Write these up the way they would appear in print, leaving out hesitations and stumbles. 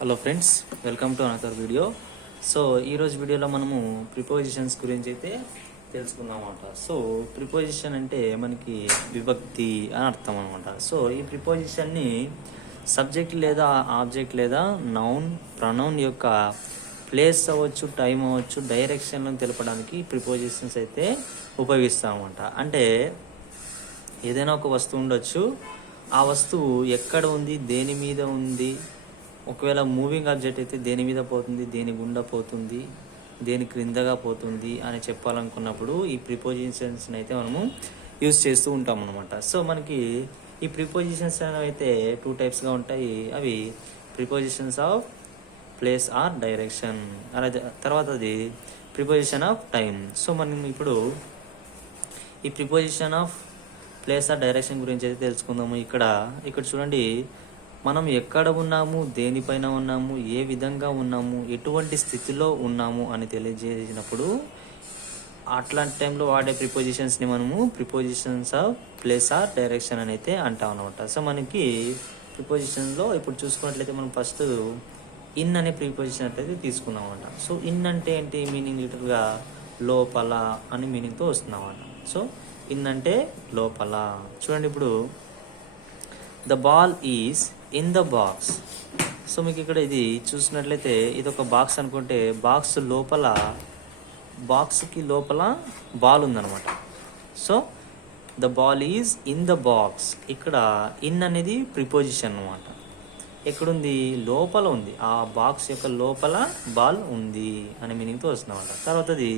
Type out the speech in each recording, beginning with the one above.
Hello friends, welcome to another video. So ఈరోజు వీడియోలో మనము ప్రిపోజిషన్స్ గురించి అయితే తెలుసుకుందాం అనమాట. సో ప్రిపోజిషన్ అంటే మనకి విభక్తి అని అర్థం అనమాట. సో ఈ ప్రిపోజిషన్ని సబ్జెక్ట్ లేదా ఆబ్జెక్ట్ లేదా నౌన్ ప్రొనౌన్ యొక్క ప్లేస్ అవ్వచ్చు, టైం అవ్వచ్చు, డైరెక్షన్లను తెలపడానికి ప్రిపోజిషన్స్ అయితే ఉపయోగిస్తాం అనమాట. అంటే ఏదైనా ఒక వస్తువు ఉండొచ్చు, ఆ వస్తువు ఎక్కడ ఉంది, దేని మీద ఉంది, ఒకవేళ మూవింగ్ ఆబ్జెక్ట్ అయితే దేని మీద పోతుంది, దేని గుండా పోతుంది, దేని క్రిందగా పోతుంది అని చెప్పాలనుకున్నప్పుడు ఈ ప్రిపోజిషన్స్ని అయితే మనము యూజ్ చేస్తూ ఉంటాం అనమాట. సో మనకి ఈ ప్రిపోజిషన్స్ అయితే టూ టైప్స్గా ఉంటాయి. అవి prepositions of place or direction, అలాగే తర్వాతది ప్రిపోజిషన్ ఆఫ్ టైం. సో మనం ఇప్పుడు ఈ preposition of place or direction గురించి అయితే తెలుసుకుందాము. ఇక్కడ చూడండి, మనం ఎక్కడ ఉన్నాము, దేనిపైన ఉన్నాము, ఏ విధంగా ఉన్నాము, ఎటువంటి స్థితిలో ఉన్నాము అని తెలియజేసినప్పుడు అట్లాంటి టైంలో వాడే ప్రిపోజిషన్స్ని మనము prepositions of place or direction అని అయితే అంటాం అనమాట. సో మనకి ప్రిపోజిషన్లో ఇప్పుడు చూసుకున్నట్లయితే మనం ఫస్ట్ ఇన్ అనే ప్రిపోజిషన్ అయితే తీసుకుందాం అనమాట. సో ఇన్ అంటే ఏంటి మీనింగ్? లిటరల్గా లోపల అని మీనింగ్తో వస్తున్నాం అనమాట. సో ఇన్ అంటే లోపల. చూడండి, ఇప్పుడు the ball is in the box. So మీకు ఇక్కడ ఇది చూసినట్లయితే ఇది ఒక బాక్స్ అనుకుంటే, బాక్స్కి లోపల బాల్ ఉందన్నమాట. So the ball is in the box. ఇక్కడ ఇన్ అనేది ప్రిపోజిషన్ అనమాట. ఎక్కడుంది? లోపల ఉంది. ఆ బాక్స్ యొక్క లోపల బాల్ ఉంది అనే మీనింగ్తో వస్తుందన్నమాట. తర్వాతది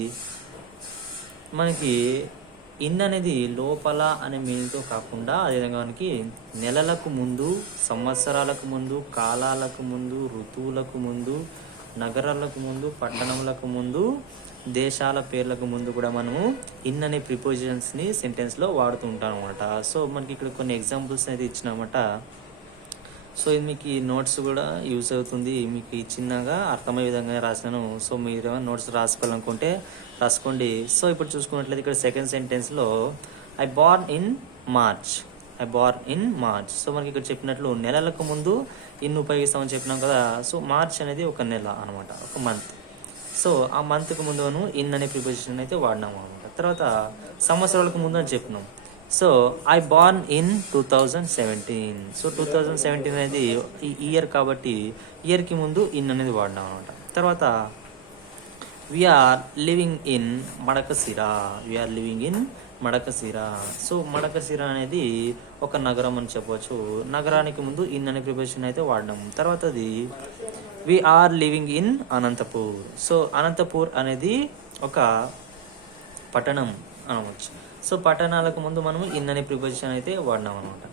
మనకి ఇన్ అనేది లోపల అనే మీనింగ్తో కాకుండా అదేవిధంగా మనకి నెలలకు ముందు, సంవత్సరాలకు ముందు, కాలాలకు ముందు, ఋతువులకు ముందు, నగరాలకు ముందు, పట్టణములకు ముందు, దేశాల పేర్లకు ముందు కూడా మనము ఇన్ అనే ప్రిపోజిషన్స్ని సెంటెన్స్లో వాడుతూ ఉంటాం అనమాట. సో మనకి ఇక్కడ కొన్ని ఎగ్జాంపుల్స్ అయితే ఇచ్చినామట. సో ఇది మీకు ఈ నోట్స్ కూడా యూజ్ అవుతుంది, మీకు ఈ చిన్నగా అర్థమయ్యే విధంగా రాసినాను. సో మీరు ఏమైనా నోట్స్ రాసుకోవాలనుకుంటే రాసుకోండి. సో ఇప్పుడు చూసుకున్నట్లయితే ఇక్కడ సెకండ్ సెంటెన్స్లో I born in March. So మనకి ఇక్కడ చెప్పినట్లు నెలలకు ముందు ఇన్ ఉపయోగిస్తామని చెప్పినాం కదా. సో మార్చ్ అనేది ఒక నెల అనమాట, ఒక మంత్. సో ఆ మంత్కి ముందు మనం ఇన్ అనే ప్రిపోజిషన్ అయితే వాడినాము అనమాట. తర్వాత సంవత్సరాలకు ముందు అని చెప్పినాం. So I born in 2017. So 2017 అనేది ఈ ఇయర్ కాబట్టి ఇయర్కి ముందు ఇన్ అనేది వాడినాం అనమాట. తర్వాత వీఆర్ లివింగ్ ఇన్ మడకసిరా. సో మడకసిరా అనేది ఒక నగరం అని చెప్పవచ్చు. నగరానికి ముందు ఇన్ అనే ప్రిపోజిషన్ అయితే వాడినాము. తర్వాతది we are living in Anantapur. So Anantapur అనేది ఒక పట్టణం అనవచ్చు. సో పట్టణాలకు ముందు మనము ఇన్ అనే ప్రిపోజిషన్ అయితే వాడినాం అనమాట.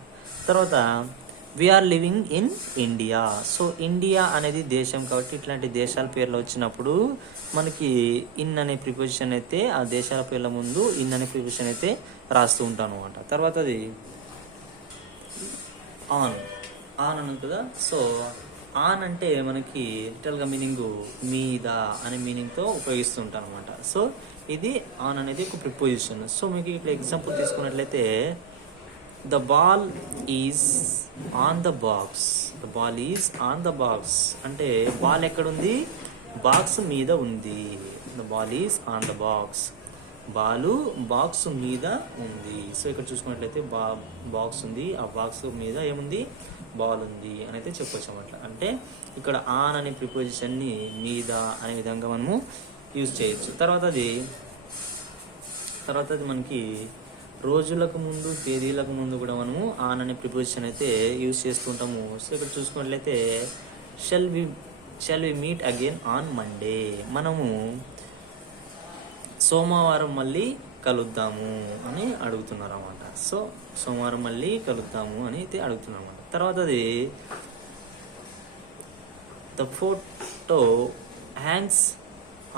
తర్వాత we are living in India. So India అనేది దేశం కాబట్టి ఇట్లాంటి దేశాల పేర్లు వచ్చినప్పుడు మనకి ఇన్ అనే ప్రిపోజిషన్ అయితే ఆ దేశాల పేర్ల ముందు ఇన్ అనే ప్రిపోజిషన్ అయితే రాస్తూ ఉంటాం అనమాట. తర్వాత అది ఆన్ అని కదా. సో ఆన్ అంటే మనకి లిటరల్గా మీనింగ్ మీద అనే మీనింగ్తో ఉపయోగిస్తుంటాం అనమాట. సో ఇది ఆన్ అనేది ఒక ప్రిపోజిషన్. సో మీకు ఇక్కడ ఎగ్జాంపుల్ తీసుకున్నట్లయితే the ball is on the box. అంటే బాల్ ఎక్కడుంది? బాక్స్ మీద ఉంది. The ball is on the box. Balu box మీద ఉంది. సో ఇక్కడ చూసుకున్నట్లయితే బాక్స్ ఉంది, ఆ బాక్స్ మీద ఏముంది? బాల్ ఉంది అని అయితే చెప్పొచ్చు అన్నమాట. అంటే ఇక్కడ ఆన్ అనే ప్రిపోజిషన్ని మీద అనే విధంగా మనము యూజ్ చేయొచ్చు. తర్వాతది మనకి రోజులకు ముందు, తేదీలకు ముందు కూడా మనము ఆన్ అనే ప్రిపోజిషన్ అయితే యూజ్ చేస్తుంటాము. సో ఇక్కడ చూసుకున్నట్లయితే shall we meet again on Monday. మనము సోమవారం మళ్ళీ కలుద్దాము అని అడుగుతున్నారు అన్నమాట. సో సోమవారం మళ్ళీ కలుద్దాము అని అయితే అడుగుతున్నారు అన్నమాట. తర్వాత అది the photo hangs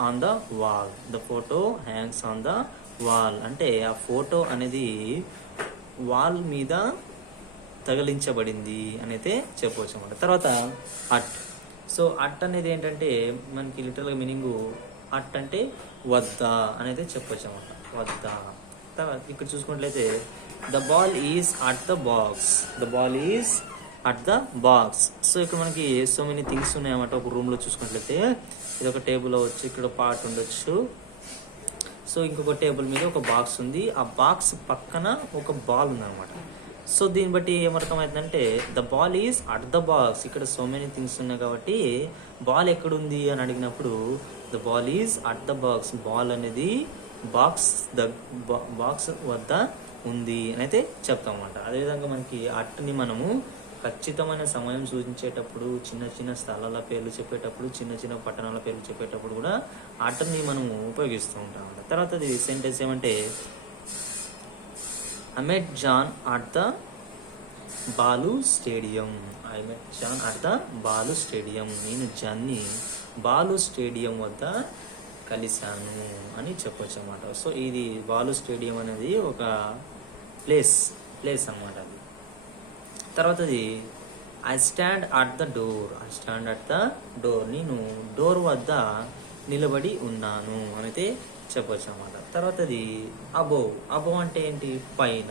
on the wall. అంటే ఆ ఫోటో అనేది వాల్ మీద తగిలించబడింది అని అయితే చెప్పవచ్చు అన్నమాట. తర్వాత అట్. సో అట్ అనేది ఏంటంటే మనకి లిటరల్గా మీనింగ్ అట్ అంటే వద్ద అనేది చెప్పవచ్చు అన్నమాట, వద్ద. తర్వాత ఇక్కడ చూసుకున్నట్లయితే the ball is at the at the box. So ఇక్కడ మనకి సో మెనీ థింగ్స్ ఉన్నాయన్నమాట. ఒక రూమ్లో చూసుకున్నట్లయితే ఇది ఒక టేబుల్ అవ్వచ్చు, ఇక్కడ పార్ట్ ఉండొచ్చు. సో ఇంకొక టేబుల్ మీద ఒక బాక్స్ ఉంది, ఆ బాక్స్ పక్కన ఒక బాల్ ఉందన్నమాట. సో దీన్ని బట్టి ఏమర్థమవుతుందంటే the ball is at the box. ఇక్కడ సో మెనీ థింగ్స్ ఉన్నాయి కాబట్టి బాల్ ఎక్కడుంది అని అడిగినప్పుడు the ball is at the box. Ball అనేది బాక్స్ వద్ద ఉంది అని అయితే చెప్తాం అన్నమాట. అదేవిధంగా మనకి అట్ని మనము ఖచ్చితమైన సమయం సూచించేటప్పుడు, చిన్న చిన్న స్థలాల పేర్లు చెప్పేటప్పుడు, చిన్న చిన్న పట్టణాల పేర్లు చెప్పేటప్పుడు కూడా అట్ని మనము ఉపయోగిస్తూ ఉంటాం అన్నమాట. తర్వాత సెంటెన్స్ ఏమంటే I met John at the Balu stadium. I met John at the Balu stadium. నేను జాన్ని బాలు స్టేడియం వద్ద కలిశాను అని చెప్పొచ్చు అన్నమాట. సో ఇది బాలు స్టేడియం అనేది ఒక ప్లేస్ అన్నమాట. అది తర్వాతది I stand at the door. నేను డోర్ వద్ద నిలబడి ఉన్నాను అయితే చెప్పొచ్చు అన్నమాట. తర్వాతది అబోవ్ అంటే ఏంటి? పైన.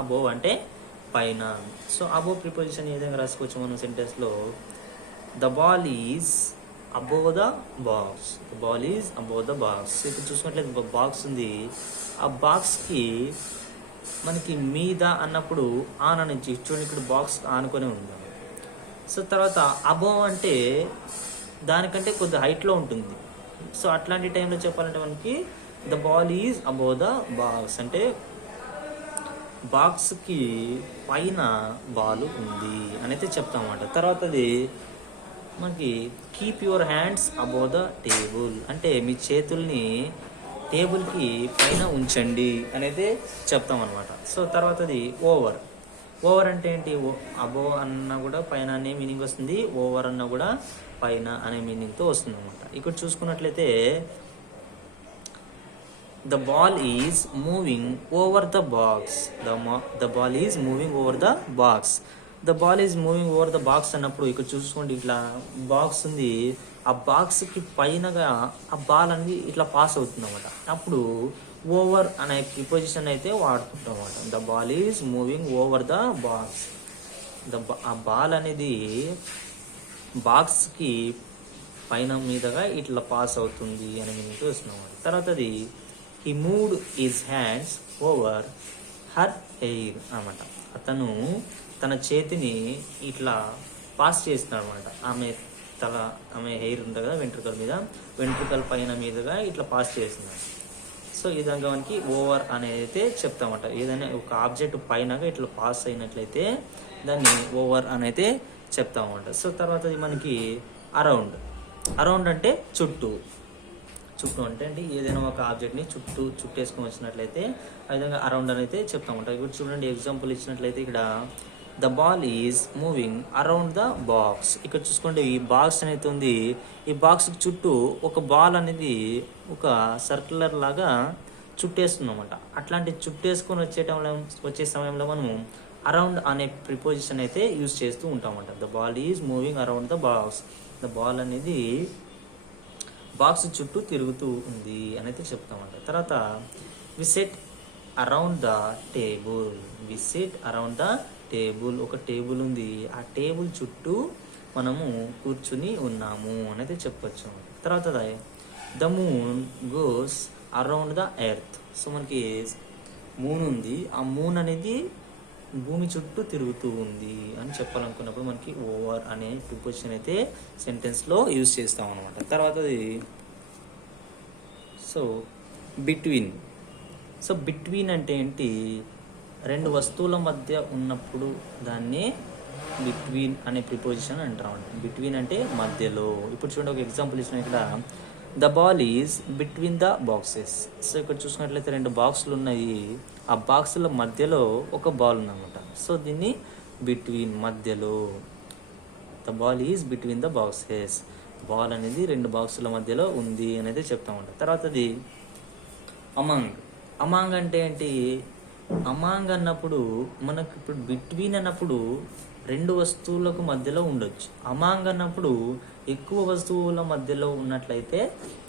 అబోవ్ అంటే పైన. సో అబోవ్ ప్రిపోజిషన్ ఏ విధంగా రాసుకోవచ్చు మనం సెంటెన్స్లో? The ball is above the box. ఇక్కడ చూసుకున్నట్లయితే బాక్స్ ఉంది, ఆ బాక్స్కి మనకి మీద అన్నప్పుడు ఆన్ నుంచి చూడండి, ఇక్కడ బాక్స్ ఆనుకొని ఉంది. సో తర్వాత అబోవ్ అంటే దానికంటే కొద్ది హైట్లో ఉంటుంది. సో అట్లాంటి టైంలో చెప్పాలంటే మనకి the ball is above the box అంటే బాక్స్కి పైన బాల్ ఉంది అని అయితే చెప్తామన్నమాట. తర్వాతది మనకి keep your hands above the table అంటే మీ చేతుల్ని టేబుల్కి పైన ఉంచండి అనేది చెప్తామన్నమాట. సో తర్వాతది ఓవర్ అంటే ఏంటి? అబోవ్ అన్న కూడా పైన అనే మీనింగ్ వస్తుంది, ఓవర్ అన్న కూడా పైన అనే మీనింగ్తో వస్తుంది అనమాట. ఇక్కడ చూసుకున్నట్లయితే the ball is moving over the box. The ball is moving over the box. The ball is moving over the box అన్నప్పుడు ఇక్కడ చూసుకోండి, ఇట్లా బాక్స్ ఉంది, ఆ బాక్స్కి పైనగా ఆ బాల్ అనేది ఇట్లా పాస్ అవుతుంది అనమాట. అప్పుడు ఓవర్ అనే ప్రిపోజిషన్ అయితే వాడుతుంటాం అనమాట. The ball is moving over the box. ఆ బాల్ అనేది బాక్స్కి పైన మీదగా ఇట్లా పాస్ అవుతుంది అని మీనింగ్ వస్తున్నాం. తర్వాత అది he moved his hands over her hair అనమాట. అతను తన చేతిని ఇట్లా పాస్ చేస్తున్నాడు అనమాట. ఆమె హెయిర్ ఉంటుంది కదా వెంట్రుకల పైన మీదుగా ఇట్లా పాస్ చేస్తున్నాడు. సో ఈ విధంగా మనకి ఓవర్ అనేది అయితే చెప్తామట. ఏదైనా ఒక ఆబ్జెక్ట్ పైనగా ఇట్లా పాస్ అయినట్లయితే దాన్ని ఓవర్ అని అయితే చెప్తామన్నమాట. సో తర్వాత మనకి అరౌండ్ అంటే చుట్టూ అంటే ఏదైనా ఒక ఆబ్జెక్ట్ని చుట్టేసుకొని వచ్చినట్లయితే ఆ విధంగా అరౌండ్ అని అయితే చెప్తామంట. ఇప్పుడు చూడండి, ఎగ్జాంపుల్ ఇచ్చినట్లయితే ఇక్కడ the ball is moving around the box. ఇక్కడ చూసుకోండి, ఈ బాక్స్ అనేది ఉంది, ఈ బాక్స్ చుట్టూ ఒక బాల్ అనేది ఒక సర్క్యులర్ లాగా చుట్టేస్తుందన్నమాట. అట్లాంటి చుట్టేసుకొని వచ్చే సమయంలో మనము అరౌండ్ అనే ప్రిపోజిషన్ అయితే యూజ్ చేస్తూ ఉంటామన్నమాట. The ball is moving around the box. The ball అనేది బాక్స్ చుట్టూ తిరుగుతూ ఉంది అని అయితే చెప్తామంట. తర్వాత we set around the table. ఒక టేబుల్ ఉంది, ఆ టేబుల్ చుట్టూ మనము కూర్చుని ఉన్నాము అని అయితే చెప్పొచ్చు. తర్వాత the moon goes around the earth. So మనకి మూన్ ఉంది, ఆ మూన్ అనేది భూమి చుట్టూ తిరుగుతూ ఉంది అని చెప్పాలనుకున్నప్పుడు మనకి ఓవర్ అనే ప్రిపోజిషన్ అయితే సెంటెన్స్లో యూజ్ చేస్తాం అనమాట. తర్వాత బిట్వీన్ అంటే ఏంటి? రెండు వస్తువుల మధ్య ఉన్నప్పుడు దాన్ని బిట్వీన్ అనే ప్రిపోజిషన్ అంటాం. బిట్వీన్ అంటే మధ్యలో. ఇప్పుడు చూడండి, ఒక ఎగ్జాంపుల్ ఇచ్చిన ఇక్కడ the ball is between the boxes. So ఇక్కడ చూసుకున్నట్లయితే రెండు బాక్సులు ఉన్నాయి, ఆ బాక్సుల మధ్యలో ఒక బాల్ ఉందన్నమాట. సో దీన్ని బిట్వీన్ మధ్యలో. The ball is between the boxes. Ball అనేది రెండు బాక్సుల మధ్యలో ఉంది అనేది చెప్తామంట. తర్వాత అది అమాంగ్ అంటే ఏంటి? అమాంగ్ అన్నప్పుడు మనకు ఇప్పుడు బిట్వీన్ అన్నప్పుడు రెండు వస్తువులకు మధ్యలో ఉండొచ్చు. అమాంగ్ అన్నప్పుడు ఎక్కువ వస్తువుల మధ్యలో ఉన్నట్లయితే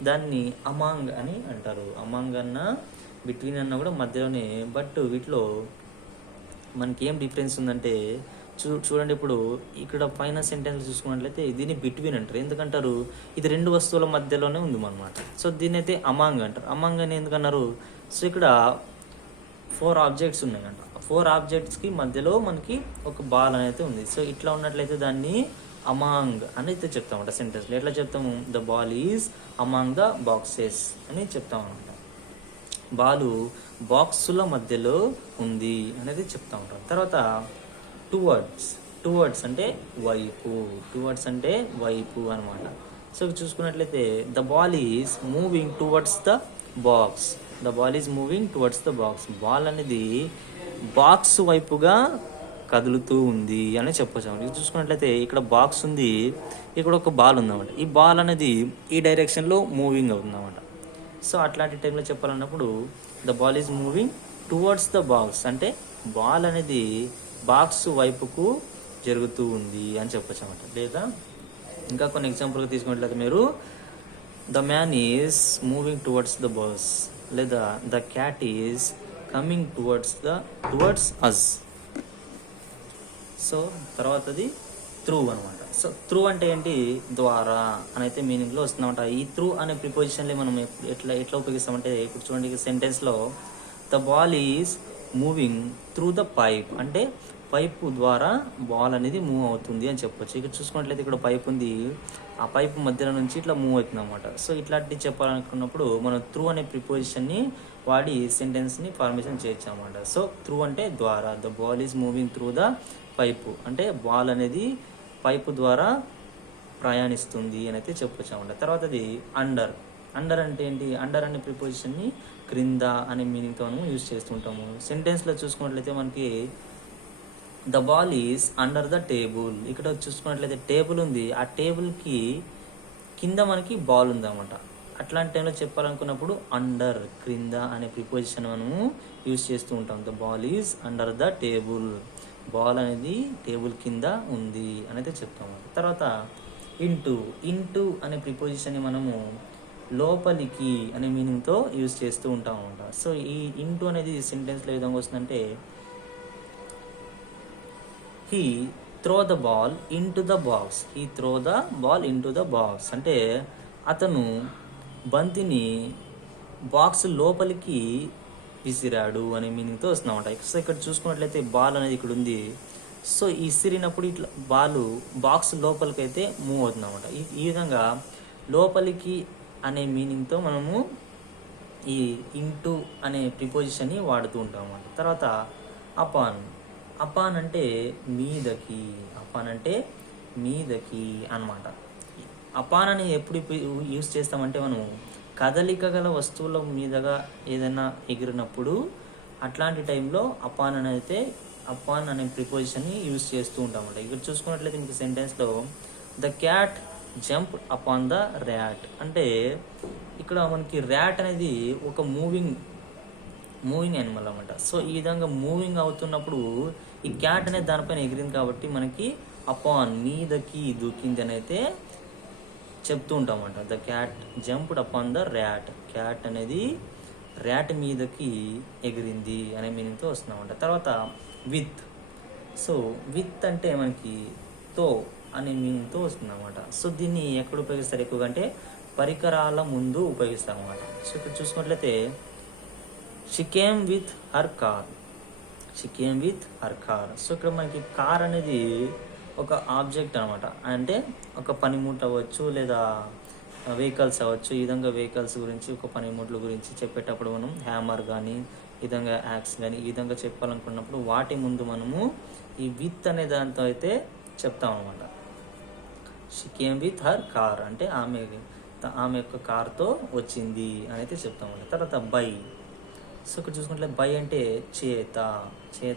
దాన్ని అమాంగ్ అని అంటారు. అమాంగ్ అన్న బిట్వీన్ అన్న కూడా మధ్యలోనే. బట్ వీటిలో మనకి ఏం డిఫరెన్స్ ఉందంటే చూడండి ఇప్పుడు ఇక్కడ పైన సెంటెన్స్ చూసుకున్నట్లయితే దీన్ని బిట్వీన్ అంటారు. ఎందుకంటారు, ఇది రెండు వస్తువుల మధ్యలోనే ఉంది అన్నమాట. సో దీన్ని అయితే అమాంగ్ అంటారు. అమాంగ్ అని ఎందుకన్నారు, సో ఇక్కడ 4 ఆబ్జెక్ట్స్ ఉన్నాయంట. 4 ఆబ్జెక్ట్స్కి మధ్యలో మనకి ఒక బాల్ అనేది ఉంది. సో ఇట్లా ఉన్నట్లయితే దాన్ని అమాంగ్ అని అయితే చెప్తామంట సెంటెన్స్లో. ఎట్లా చెప్తాము, the ball is among the boxes అని చెప్తామన్నమాట. బాలు బాక్సుల మధ్యలో ఉంది అనేది చెప్తా ఉంటాం. తర్వాత టువర్డ్స్ అంటే వైపు, టువర్డ్స్ అంటే వైపు అనమాట. సో చూసుకున్నట్లయితే the ball is moving towards the box, the ball is moving towards the box. Ball అనేది బాక్స్ వైపుగా కదులుతూ ఉంది అని చెప్పొచ్చు. ఇది చూసుకున్నట్లయితే ఇక్కడ బాక్స్ ఉంది, ఇక్కడ ఒక బాల్ ఉందన్నమాట. ఈ బాల్ అనేది ఈ డైరెక్షన్లో మూవింగ్ అవుతుందన్నమాట. సో అట్లాంటి టైంలో చెప్పాలన్నప్పుడు the ball is moving towards the box అంటే బాల్ అనేది బాక్స్ వైపుకు జరుగుతూ ఉంది అని చెప్పొచ్చు అన్నమాట. లేదా ఇంకా కొన్ని ఎగ్జాంపుల్గా తీసుకున్నట్లయితే మీరు the man is moving towards the bus, లేదా the cat is coming towards us. So తర్వాతది త్రూ అనమాట. సో త్రూ అంటే ఏంటి, ద్వారా అని అయితే మీనింగ్లో వస్తుందన్నమాట. ఈ త్రూ అనే ప్రిపోజిషన్లో మనం ఎట్లా ఉపయోగిస్తామంటే ఇప్పుడు చూడండి సెంటెన్స్లో the ball is moving through the pipe అంటే పైపు ద్వారా బాల్ అనేది మూవ్ అవుతుంది అని చెప్పొచ్చు. ఇక్కడ చూసుకున్నట్లయితే ఇక్కడ పైప్ ఉంది, ఆ పైపు మధ్యలో నుంచి ఇట్లా మూవ్ అవుతుంది అనమాట. సో ఇట్లాంటివి చెప్పాలనుకున్నప్పుడు మనం త్రూ అనే ప్రిపోజిషన్ని వాడి సెంటెన్స్ని ఫార్మేషన్ చేయొచ్చు అనమాట. సో త్రూ అంటే ద్వారా, the ball is moving through the pipe అంటే బాల్ అనేది పైపు ద్వారా ప్రయాణిస్తుంది అని అయితే చెప్పొచ్చు అనమాట. తర్వాతది అండర్ అంటే ఏంటి, అండర్ అనే ప్రిపోజిషన్ని క్రింద అనే మీనింగ్తో మనం యూజ్ చేస్తుంటాము. సెంటెన్స్లో చూసుకున్నట్లయితే మనకి the ball is under the table. ఇక్కడ చూసుకున్నట్లయితే టేబుల్ ఉంది, ఆ టేబుల్కి కింద మనకి బాల్ ఉందన్నమాట. అట్లాంటి టైంలో చెప్పాలనుకున్నప్పుడు అండర్ క్రింద అనే ప్రిపోజిషన్ మనము యూజ్ చేస్తూ ఉంటాం. The ball is under the table, ball అనేది టేబుల్ కింద ఉంది అనేది చెప్తాము. తర్వాత ఇంటూ అనే ప్రిపోజిషన్ని మనము లోపలికి అనే మీనింగ్తో యూజ్ చేస్తూ ఉంటాం అనమాట. సో ఈ ఇంటూ అనేది సెంటెన్స్లో ఏ విధంగా వస్తుందంటే he throw the ball into the box, he throw the ball into the box అంటే అతను బంతిని బాక్స్ లోపలికి విసిరాడు అనే మీనింగ్తో వస్తుందన్నమాట. సో ఇక్కడ చూసుకున్నట్లయితే బాల్ అనేది ఇక్కడ ఉంది. సో విసిరినప్పుడు ఇట్లా బాల్ బాక్స్ లోపలికి అయితే మూవ్ అవుతుంది అనమాట. ఈ విధంగా లోపలికి అనే మీనింగ్తో మనము ఈ ఇంటూ అనే ప్రిపోజిషన్ని వాడుతూ ఉంటాం అన్నమాట. తర్వాత అపాన్ అంటే మీదకి, అపాన్ అంటే మీదకి అన్నమాట. అపాన్ అని ఎప్పుడు యూజ్ చేస్తామంటే మనం కదలిక గల వస్తువుల మీదగా ఏదైనా ఎగిరినప్పుడు అట్లాంటి టైంలో అపాన్ అనే ప్రిపోజిషన్ని యూజ్ చేస్తూ ఉంటామంట. ఇక్కడ చూసుకున్నట్లయితే మీకు సెంటెన్స్లో the cat jump upon the rat అంటే ఇక్కడ మనకి ర్యాట్ అనేది ఒక మూవింగ్ యానిమల్ అన్నమాట. సో ఈ విధంగా మూవింగ్ అవుతున్నప్పుడు ఈ క్యాట్ అనేది దానిపైన ఎగిరింది కాబట్టి మనకి అపాన్ మీదకి దూకింది అని అయితే చెప్తూ ఉంటామంట. The cat jumped upon the rat, cat అనేది ర్యాట్ మీదకి ఎగిరింది అనే మీనింగ్తో వస్తున్నామంట. తర్వాత విత్ అంటే మనకి తో అనే మీనింగ్తో వస్తుంది అనమాట. సో దీన్ని ఎక్కడ ఉపయోగిస్తారు ఎక్కువగా అంటే పరికరాల ముందు ఉపయోగిస్తారు అనమాట. సో ఇక్కడ చూసుకున్నట్లయితే she came with her car, so ఇక్కడ మనకి కార్ అనేది ఒక ఆబ్జెక్ట్ అనమాట. అంటే ఒక పనిముట్లు అవ్వచ్చు లేదా వెహికల్స్ అవ్వచ్చు. ఈ విధంగా వెహికల్స్ గురించి ఒక పనిముట్ల గురించి చెప్పేటప్పుడు మనం హ్యామర్ కానీ ఈ విధంగా యాక్స్ కానీ ఈ విధంగా చెప్పాలనుకున్నప్పుడు వాటి ముందు మనము ఈ విత్ అనే దాంతో అయితే చెప్తాం అనమాట. She came with her car అంటే ఆమె యొక్క కార్తో వచ్చింది అని అయితే చెప్తాం. తర్వాత బై, సో ఇక్కడ చూసుకుంటే బై అంటే చేత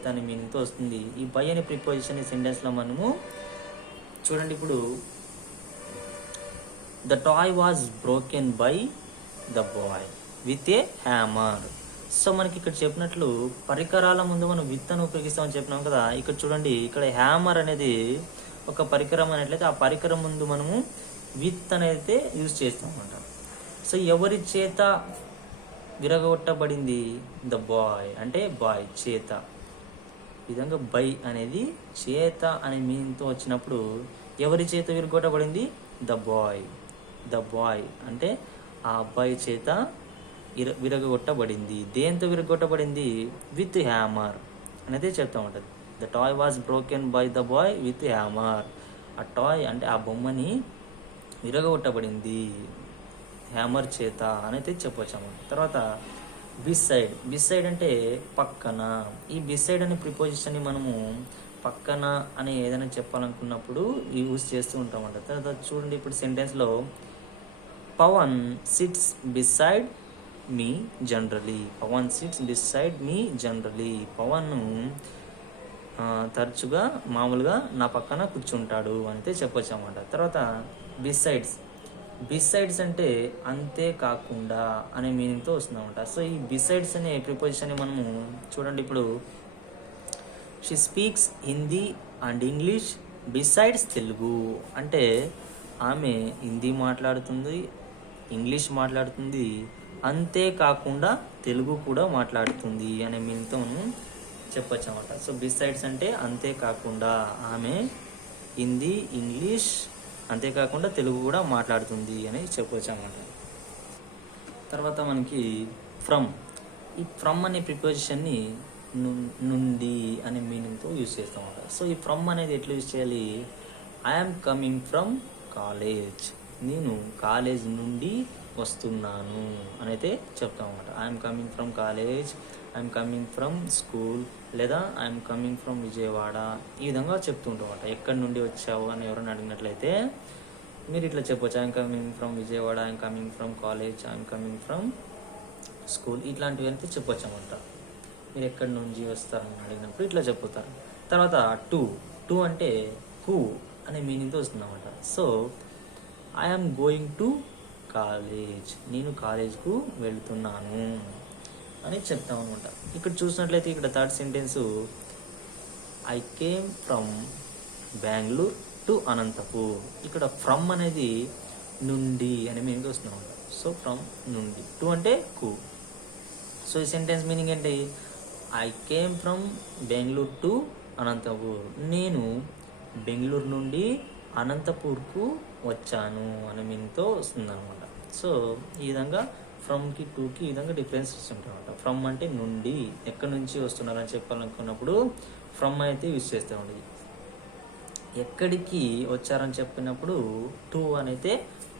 అనే మీనింగ్తో వస్తుంది. ఈ బై అనే ప్రిపోజిషన్ ఈ సెంటెన్స్లో మనము చూడండి. ఇప్పుడు the toy was broken by the boy with a hammer. So మనకి ఇక్కడ చెప్పినట్లు పరికరాల ముందు మనం విత్ అని ఉపయోగిస్తామని చెప్పినాం కదా. ఇక్కడ చూడండి, ఇక్కడ హ్యామర్ అనేది ఒక పరికరం అనేట్లయితే ఆ పరికరం ముందు మనము విత్ అనేది యూజ్ చేస్తాం అన్నమాట. సో ఎవరి చేత విరగొట్టబడింది, ద బాయ్ అంటే బాయ్ చేత. ఈ విధంగా బై అనేది చేత అనే మీనింగ్తో వచ్చినప్పుడు ఎవరి చేత విరగొట్టబడింది? ద బాయ్ అంటే ఆ అబ్బాయి చేత విరగొట్టబడింది. దేంతో విరగొట్టబడింది? విత్ హ్యామర్ అనేది చెప్తా ఉంటుంది. The toy was broken by the boy with hammer. ఆ టాయ్ అంటే ఆ బొమ్మని విరగొట్టబడింది హ్యామర్ చేత అనేది చెప్పొచ్చు అన్నమాట. తర్వాత బిసైడ్ అంటే పక్కన. ఈ బిసైడ్ అనే ప్రిపోజిషన్ని మనము పక్కన అని ఏదైనా చెప్పాలనుకున్నప్పుడు యూజ్ చేస్తూ ఉంటామంట. తర్వాత చూడండి ఇప్పుడు సెంటెన్స్లో Pavan sits beside me generally. Pavan sits beside me generally. Pavan తరచుగా మామూలుగా నా పక్కన కూర్చుంటాడు అయితే చెప్పొచ్చు అన్నమాట. తర్వాత బిసైడ్స్ అంటే అంతే కాకుండా అనే మీనింగ్తో వస్తుందన్నమాట. సో ఈ బిసైడ్స్ అనే ప్రిపోజిషన్ని మనము చూడండి ఇప్పుడు she speaks Hindi and English besides Telugu అంటే ఆమె హిందీ మాట్లాడుతుంది, ఇంగ్లీష్ మాట్లాడుతుంది, అంతేకాకుండా తెలుగు కూడా మాట్లాడుతుంది అనే మీనింగ్తో మనం చెప్పొచ్చు అన్నమాట. సో బిసైడ్స్ అంటే అంతేకాకుండా ఆమె హిందీ, ఇంగ్లీష్ అంతేకాకుండా తెలుగు కూడా మాట్లాడుతుంది అని చెప్పొచ్చు అన్నమాట. తర్వాత మనకి ఈ ఫ్రమ్ అనే ప్రిపోజిషన్ని నుండి అనే మీనింగ్తో యూజ్ చేస్తాం అన్నమాట. సో ఈ ఫ్రమ్ అనేది ఎట్లా యూజ్ చేయాలి? I'm coming from college. నేను కాలేజ్ నుండి వస్తున్నాను అనైతే చెప్తాం అన్నమాట. I'm coming from college, I'm coming from school, లేదా ఐఎమ్ కమింగ్ ఫ్రమ్ విజయవాడ. ఈ విధంగా చెప్తుంటాం అన్నమాట. ఎక్కడి నుండి వచ్చావు అని ఎవరైనా అడిగినట్లయితే మీరు ఇట్లా చెప్పొచ్చు. I'm coming from Vijayawada, I'm coming from college, I'm coming from school. ఇట్లాంటివి అయితే చెప్పొచ్చు అన్నమాట. మీరు ఎక్కడి నుంచి వస్తారని అడిగినప్పుడు ఇట్లా చెప్పుతారు. తర్వాత టు అంటే హూ అనే మీనింగ్తో వస్తుంది అన్నమాట. So I'm going to college. నేను కాలేజ్కు వెళ్తున్నాను అని చెప్తాం అనమాట. ఇక్కడ చూసినట్లయితే ఇక్కడ third sentence I came from Bengaluru to Anantapur. ఇక్కడ ఫ్రమ్ అనేది నుండి అనే మీనింగ్ వస్తుంది అనమాట. సో ఫ్రమ్ నుండి, టు అంటే కు. సో ఈ సెంటెన్స్ మీనింగ్ ఏంటి? I came from Bengaluru to Anantapur. నేను బెంగళూరు నుండి అనంతపూర్కు వచ్చాను అనే మీనింగ్తో వస్తుంది అనమాట. సో ఈ విధంగా ఫ్రమ్కి టూకి ఈ విధంగా డిఫరెన్స్ వస్తుంటాయి అనమాట. ఫ్రమ్ అంటే నుండి, ఎక్కడి నుంచి వస్తున్నారని చెప్పాలనుకున్నప్పుడు ఫ్రమ్ అయితే యూజ్ చేస్తూ ఉండేది. ఎక్కడికి వచ్చారని చెప్పినప్పుడు టు అనైతే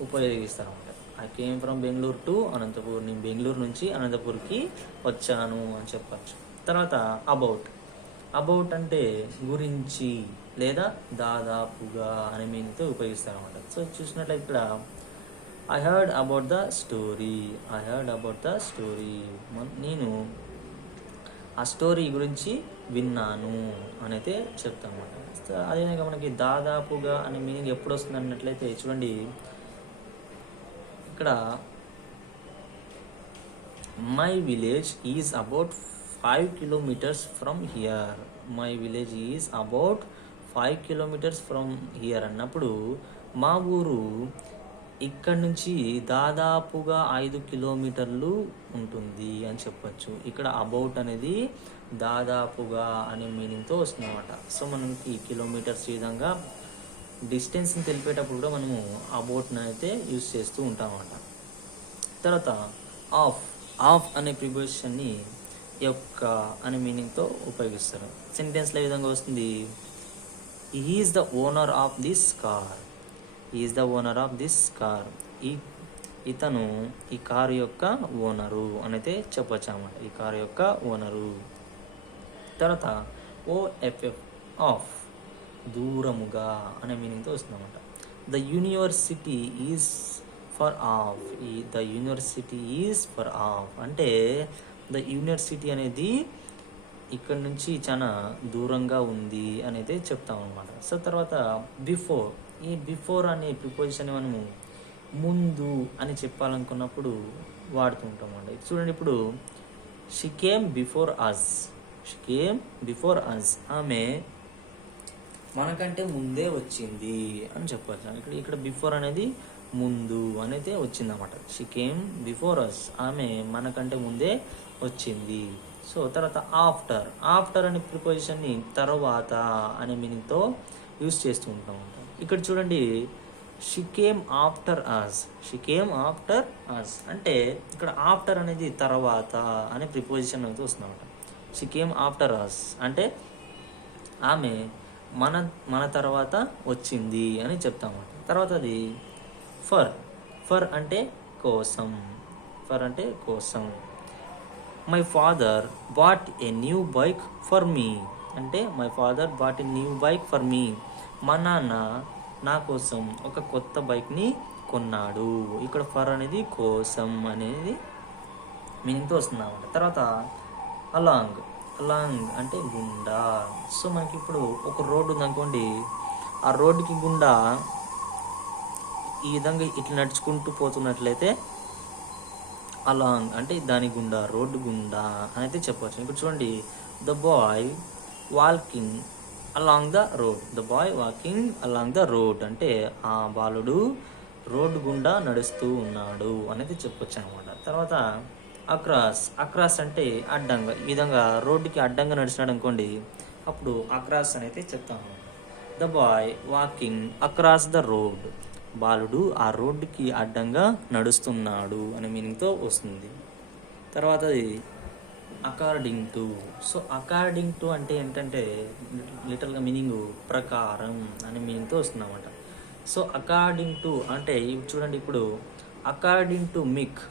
ఉపయోగిస్తారు అనమాట. I came from Bengaluru to Anantapur. నేను బెంగళూరు నుంచి అనంతపూర్కి వచ్చాను అని చెప్పచ్చు. తర్వాత అబౌట్ అంటే గురించి లేదా దాదాపుగా అనే మీనింగ్తో ఉపయోగిస్తారు అనమాట. సో చూసినట్లయితే ఇక్కడ I heard about the story. నేను ఆ స్టోరీ గురించి విన్నాను అని అయితే చెప్తాను అనమాట. అదేవిధంగా మనకి దాదాపుగా అనే మీనింగ్ ఎప్పుడు వస్తుంది అన్నట్లయితే చూడండి ఇక్కడ my village is about 5 kilometers from here. My village is about 5 kilometers from here అన్నప్పుడు మా ఊరు ఇక్కడ నుంచి దాదాపుగా 5 కిలోమీటర్లు ఉంటుంది అని చెప్పచ్చు. ఇక్కడ అబౌట్ అనేది దాదాపుగా అనే మీనింగ్తో వస్తుంది అనమాట. సో మనకి కిలోమీటర్స్ ఈ విధంగా డిస్టెన్స్ని తెలిపేటప్పుడు కూడా మనము అబౌట్ని అయితే యూజ్ చేస్తూ ఉంటాం అన్నమాట. తర్వాత ఆఫ్ అనే ప్రిపోజిషన్ని యొక్క అనే మీనింగ్తో ఉపయోగిస్తారు. సెంటెన్స్లో ఏ విధంగా వస్తుంది? Is the owner of this car. Is the owner of this car. ఇతను ఈ కారు యొక్క ఓనరు అనైతే చెప్పొచ్చు అన్నమాట. ఈ కారు యొక్క ఓనరు. తర్వాత OFF ఆఫ్ దూరముగా అనే మీనింగ్తో వస్తుంది అన్నమాట. The university is for of. The university is for of అంటే ద యూనివర్సిటీ అనేది ఇక్కడ నుంచి చాలా దూరంగా ఉంది అని అయితే చెప్తాం అనమాట. సో తర్వాత బిఫోర్ అనే ప్రిపోజిషన్ మనము ముందు అని చెప్పాలనుకున్నప్పుడు వాడుతుంటాం అండి. చూడండి ఇప్పుడు షీ కేమ్ బిఫోర్ అస్. ఆమె మనకంటే ముందే వచ్చింది అని చెప్పచ్చు. ఇక్కడ బిఫోర్ అనేది ముందు అనేది వచ్చింది అన్నమాట. She came before us. ఆమె మనకంటే ముందే వచ్చింది. సో తర్వాత ఆఫ్టర్, ఆఫ్టర్ అనే ప్రిపోజిషన్ని తర్వాత అనే మీనింగ్తో యూస్ చేస్తూ ఉంటాం. ఇక్కడ చూడండి, she came after us, she came after us అంటే ఇక్కడ ఆఫ్టర్ అనేది తర్వాత అనే ప్రిపోజిషన్ అయితే వస్తుందన్నమాట. షీ కేమ్ ఆఫ్టర్ అస్ అంటే ఆమె మన మన తర్వాత వచ్చింది అని చెప్తాము. తర్వాత అది ఫర్, ఫర్ అంటే కోసం, ఫర్ అంటే కోసం. My father bought a new bike for me అంటే my father bought a new bike for me, మా నాన్న నా కోసం ఒక కొత్త బైక్ని కొన్నాడు. ఇక్కడ ఫర్ అనేది కోసం అనేది మీనింగ్తో వస్తుంది అన్నమాట. తర్వాత అలాంగ్, అలాంగ్ అంటే గుండా. సో మనకి ఇప్పుడు ఒక రోడ్డు ఉందనుకోండి, ఆ రోడ్డుకి గుండా ఈ విధంగా ఇట్లా నడుచుకుంటూ పోతున్నట్లయితే అలాంగ్ అంటే దాని గుండా, రోడ్డు గుండా అని అయితే చెప్పవచ్చు. ఇప్పుడు చూడండి, the boy walking along the road, the boy walking along the road అంటే ఆ బాలుడు రోడ్డు గుండా నడుస్తూ ఉన్నాడు అనేది చెప్పొచ్చు అనమాట. తర్వాత అక్రాస్, అక్రాస్ అంటే అడ్డంగా, ఈ విధంగా రోడ్డుకి అడ్డంగా నడిచినాడు అనుకోండి, అప్పుడు అక్రాస్ అని అయితే చెప్తాము. The boy walking across the road, బాలుడు ఆ రోడ్డుకి అడ్డంగా నడుస్తున్నాడు అనే మీనింగ్తో వస్తుంది. తర్వాత అది according to. So according to అంటే ఏంటంటే లిటల్గా మీనింగ్ ప్రకారం అనే మీనింగ్తో వస్తుంది అన్నమాట. సో అకార్డింగ్ టు అంటే చూడండి, ఇప్పుడు అకార్డింగ్ టు మిక్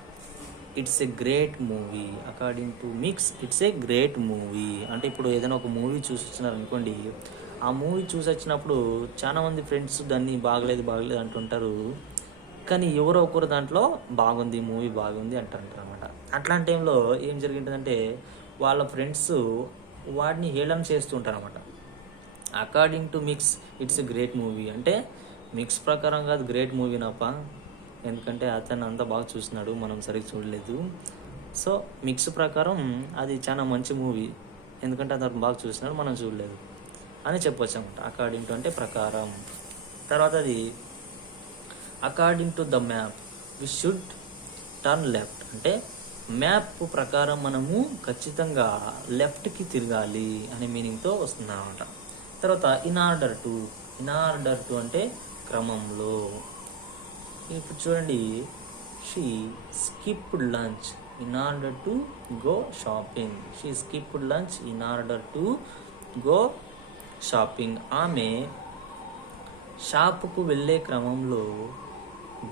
it's a great movie, according to mix it's a great movie అంటే ఇప్పుడు ఏదైనా ఒక మూవీ చూస్తున్నారు అనుకోండి, ఆ మూవీ చూసి వచ్చినప్పుడు చాలామంది ఫ్రెండ్స్ దాన్ని బాగలేదు బాగలేదు అంటుంటారు, కానీ ఎవరో ఒకరు దాంట్లో బాగుంది మూవీ బాగుంది అంటుంటారు అనమాట. అట్లాంటి టైంలో ఏం జరిగిందంటే వాళ్ళ ఫ్రెండ్స్ వాడిని హేళన చేస్తూ ఉంటారు అనమాట. According to mix it's a great movie అంటే మిక్స్ ప్రకారం కాదు, గ్రేట్ మూవీ నాప, ఎందుకంటే అతను అంతా బాగా చూస్తున్నాడు మనం సరిగ్గా చూడలేదు. సో మిక్స్ ప్రకారం అది చాలా మంచి మూవీ, ఎందుకంటే అతను బాగా చూస్తున్నాడు మనం చూడలేదు అని చెప్పొచ్చు అనమాట. అకార్డింగ్ టు అంటే ప్రకారం. తర్వాత అది according to the map we should turn left అంటే మ్యాప్ ప్రకారం మనము ఖచ్చితంగా లెఫ్ట్కి తిరగాలి అనే మీనింగ్తో వస్తుంది అనమాట. తర్వాత in order to, in order to అంటే క్రమంలో. ఇప్పుడు చూడండి, she skipped lunch in order to go shopping, she skipped lunch in order to go shopping, ఆమె షాపుకు వెళ్ళే క్రమంలో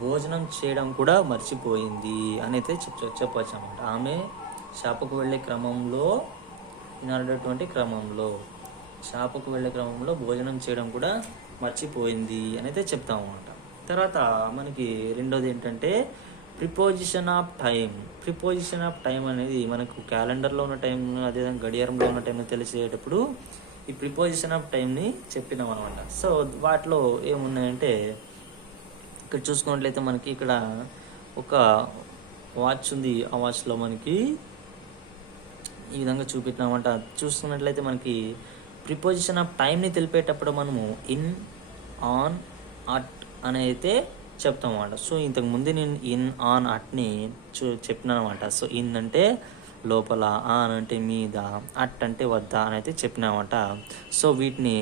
భోజనం చేయడం కూడా మర్చిపోయింది అని అయితే చెప్పవచ్చు అన్నమాట. ఆమె షాపుకు వెళ్ళే క్రమంలో, ఇన్ ఆర్డర్ టు అంటే క్రమంలో, షాపుకు వెళ్ళే క్రమంలో భోజనం చేయడం కూడా మర్చిపోయింది అని అయితే చెప్తాం అన్నమాట. తర్వాత మనకి రెండోది ఏంటంటే preposition of time. Preposition of time అనేది మనకు క్యాలెండర్లో ఉన్న టైం, అదేవిధంగా గడియారంలో ఉన్న టైంని తెలిసేటప్పుడు ఈ ప్రిపోజిషన్ ఆఫ్ టైంని చెప్పినాం అనమాట. సో వాటిలో ఏమున్నాయంటే ఇక్కడ చూసుకున్నట్లయితే మనకి ఇక్కడ ఒక వాచ్ ఉంది, ఆ వాచ్లో మనకి ఈ విధంగా చూపెట్టినామంట. చూసుకున్నట్లయితే మనకి ప్రిపోజిషన్ ఆఫ్ టైంని తెలిపేటప్పుడు మనము ఇన్, ఆన్, అట్ అని అయితే చెప్తాం అన్నమాట. సో ఇంతకుముందు నేను ఇన్, ఆన్, అట్ని చెప్పినాను అనమాట. సో ఇన్ అంటే లోపల, ఆన్ అంటే మీద, అట్ అంటే వద్ద అని అయితే చెప్పినామన్నమాట. సో వీటిని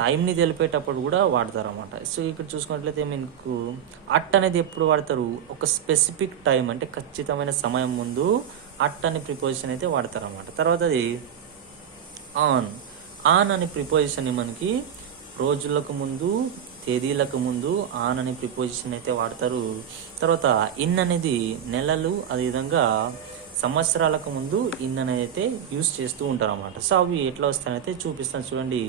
టైంని తెలిపేటప్పుడు కూడా వాడతారు అన్నమాట. సో ఇక్కడ చూసుకున్నట్లయితే మీకు అట్ అనేది ఎప్పుడు వాడతారు, ఒక స్పెసిఫిక్ టైం అంటే ఖచ్చితమైన సమయం ముందు అట్ అనే ప్రిపోజిషన్ అయితే వాడతారు అన్నమాట. తర్వాత అది ఆన్, ఆన్ అనే ప్రిపోజిషన్ని మనకి రోజులకు ముందు, తేదీలకు ముందు ఆన్ అనే ప్రిపోజిషన్ అయితే వాడతారు. తర్వాత ఇన్ అనేది నెలలు, అదేవిధంగా సంవత్సరాలకు ముందు ఇన్ అనేది అయితే యూస్ చేస్తూ ఉంటారు అన్నమాట. సో అవి ఎట్లా వస్తాయనైతే చూపిస్తాను చూడండి.